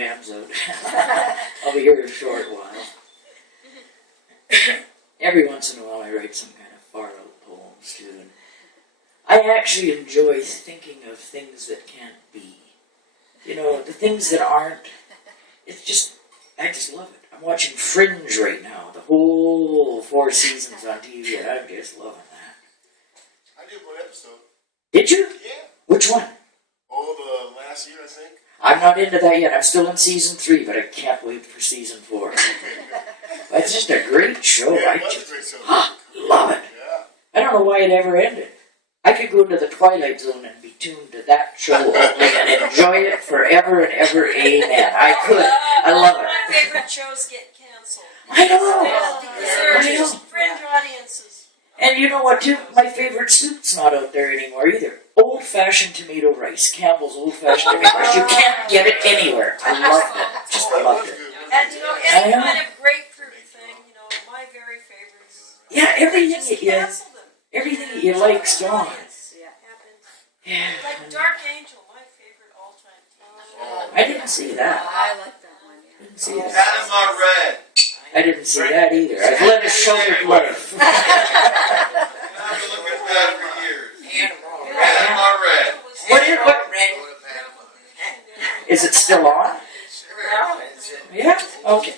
Hands out. I'll be here in a short while. Every once in a while I write some kind of far out poems too. And I actually enjoy thinking of things that can't be. You know, the things that aren't. It's just, I just love it. I'm watching Fringe right now, the whole 4 seasons on TV, and I'm just loving that. I did one episode. Did you? Yeah. Which one? Oh, the last year, I think. I'm not into that yet. I'm still in season 3, but I can't wait for season 4. It's just a great show. Yeah, I it was just a great show. love it. Yeah. I don't know why it ever ended. I could go into the Twilight Zone and be tuned to that show only and enjoy it forever and ever. Amen. I could. I love it. My favorite shows get canceled. I know. Because they're just fringe audiences. And you know what, too? My favorite soup's not out there anymore either. Old-fashioned tomato rice. Campbell's old-fashioned tomato rice. You can't get it anywhere. I loved it. Just loved it. And you know, any kind of grapefruit thing, you know, my very favorites. Yeah, everything Just that you, cancel them. everything that you like's gone. Yeah. Like Dark Angel, my favorite all-time. I didn't see that. I like that one, yeah. Didn't see that. Panama Red. I didn't see that either. I've led a sheltered life. I've been looking at that for years. Panama Red. What is it still on? Yeah? Okay.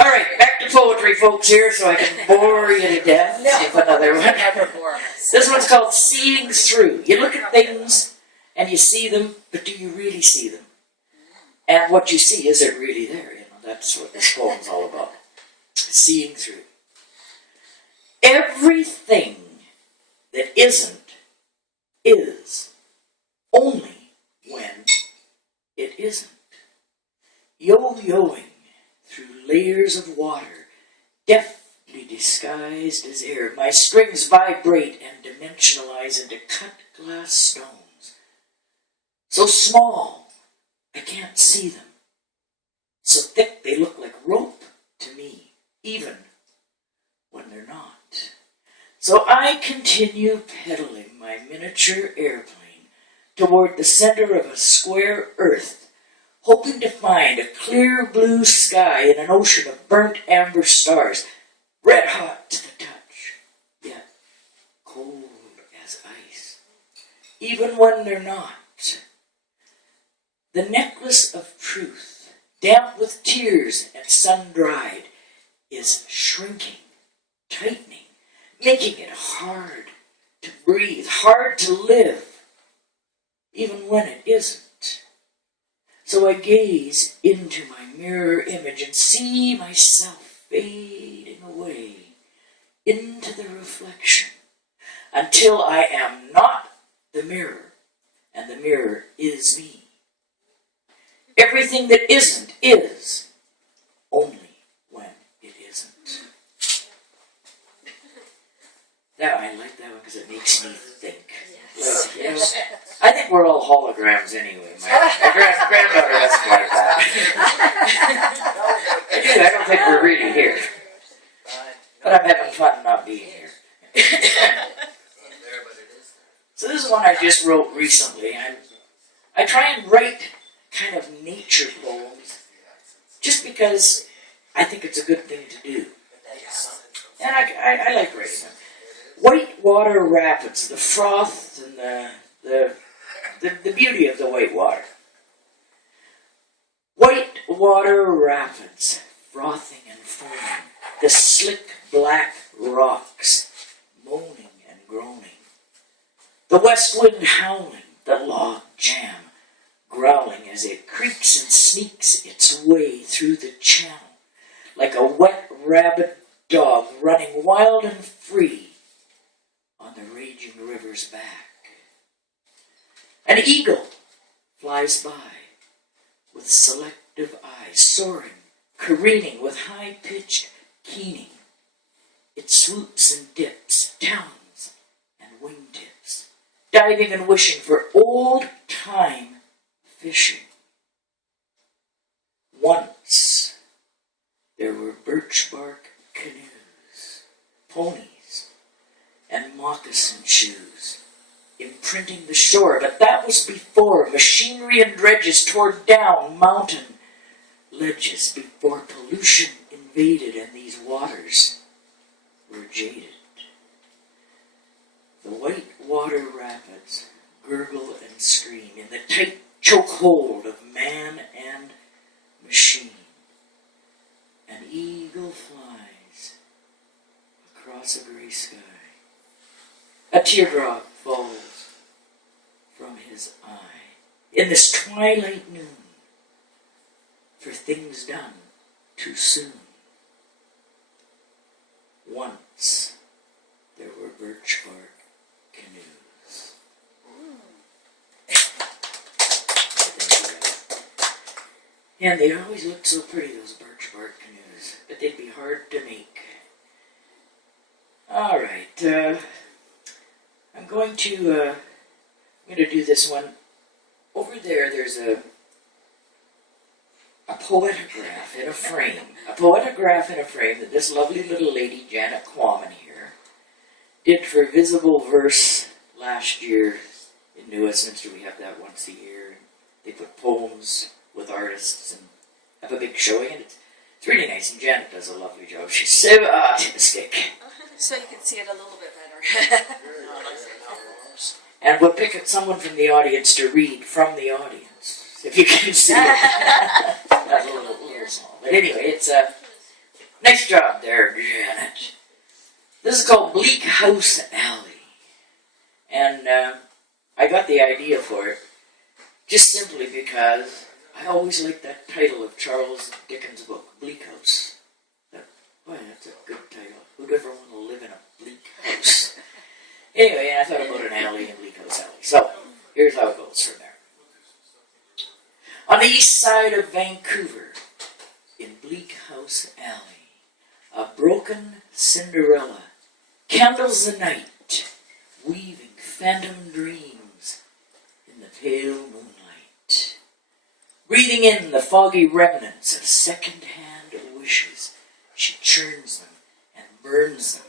Alright, back to poetry, folks, here, so I can bore you to death with another one. Never bore us. This one's called Seeing Through. You look at things, and you see them, but do you really see them? And what you see, is it really there? You know, that's what this poem's all about. Seeing through. Everything that isn't is only when it isn't. Yo-yoing through layers of water, deftly disguised as air, my strings vibrate and dimensionalize into cut glass stones. So small, I can't see them. So thick they look like rope to me, even when they're not. So I continue pedaling my miniature airplane toward the center of a square earth, hoping to find a clear blue sky in an ocean of burnt amber stars, red hot to the touch, yet cold as ice, even when they're not. The necklace of truth, damp with tears and sun-dried, is shrinking, tightening, making it hard to breathe, hard to live, even when it isn't. So I gaze into my mirror image and see myself fading away into the reflection until I am not the mirror and the mirror is me. Everything that isn't is only when it isn't. Now, I like that one because it makes me think. Yes. Like, you know, I think we're all holograms anyway. My granddaughter doesn't like that. I don't think we're really here. But I'm having fun not being here. So this is one I just wrote recently. I try and write kind of nature poems just because I think it's a good thing to do. And I like writing them. Whitewater rapids, the froth and the beauty of the white water. Whitewater rapids, frothing and foaming, the slick black rocks, moaning and groaning. The west wind howling, the log jam, growling as it creaks and sneaks its way through the channel, like a wet rabid dog running wild and free on the raging river's back. An eagle flies by with selective eyes, soaring, careening with high-pitched keening. It swoops and dips, talons and wingtips, diving and wishing for old-time fishing. Once there were birch bark canoes, ponies, and moccasin shoes imprinting the shore, but that was before machinery and dredges tore down mountain ledges before pollution invaded and these waters were jaded. The white water rapids gurgle and scream in the tight chokehold of man and machine. An eagle flies across a gray sky. A teardrop falls from his eye in this twilight noon for things done too soon. Once there were birch bark canoes. And they always looked so pretty, those birch bark canoes, but they'd be hard to make. All right, I'm going to do this one. Over there, there's a poetograph in a frame. A poetograph in a frame that this lovely little lady, Janet Quammen here, did for Visible Verse last year in New Westminster. We have that once a year. They put poems with artists and have a big showing, and it's really nice, and Janet does a lovely job. She's so artistic. So you can see it a little bit better. And we'll pick someone from the audience to read from the audience, if you can see it. That's a little small. But anyway, it's a nice job there, Janet. This is called Bleak House Alley. And I got the idea for it just simply because I always liked that title of Charles Dickens' book, Bleak House. Boy, that's a good title. Who'd ever want to live in a bleak house? Anyway, I thought about an alley in Bleak House Alley. So, here's how it goes from there. On the east side of Vancouver, in Bleak House Alley, a broken Cinderella candles the night, weaving phantom dreams in the pale moonlight. Breathing in the foggy remnants of second-hand wishes, she churns them and burns them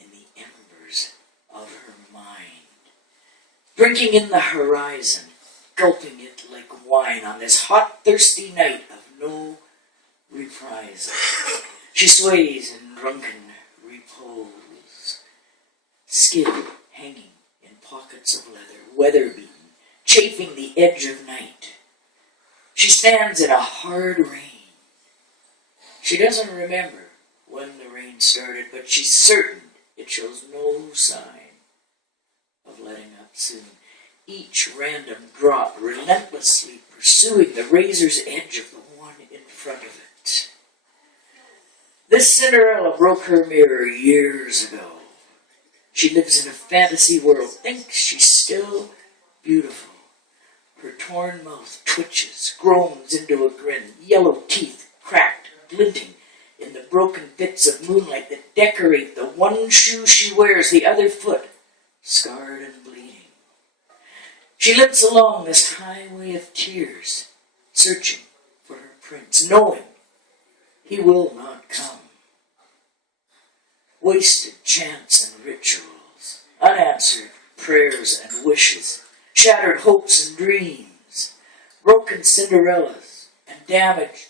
in the embers of her mind. Drinking in the horizon, gulping it like wine on this hot, thirsty night of no reprisal. She sways in drunken repose, skin hanging in pockets of leather, weather-beaten, chafing the edge of night. She stands in a hard rain. She doesn't remember when the rain started, but she's certain it shows no sign of letting up soon. Each random drop relentlessly pursuing the razor's edge of the one in front of it. This Cinderella broke her mirror years ago. She lives in a fantasy world, thinks she's still beautiful. Her torn mouth twitches, groans into a grin, yellow teeth cracked, glinting in the broken bits of moonlight that decorate the one shoe she wears, the other foot scarred and bleeding. She limps along this highway of tears, searching for her prince, knowing he will not come. Wasted chants and rituals, unanswered prayers and wishes, shattered hopes and dreams, broken Cinderellas and damaged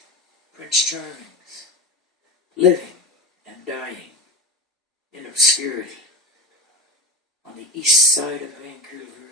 Prince Charmings, living and dying in obscurity on the east side of Vancouver.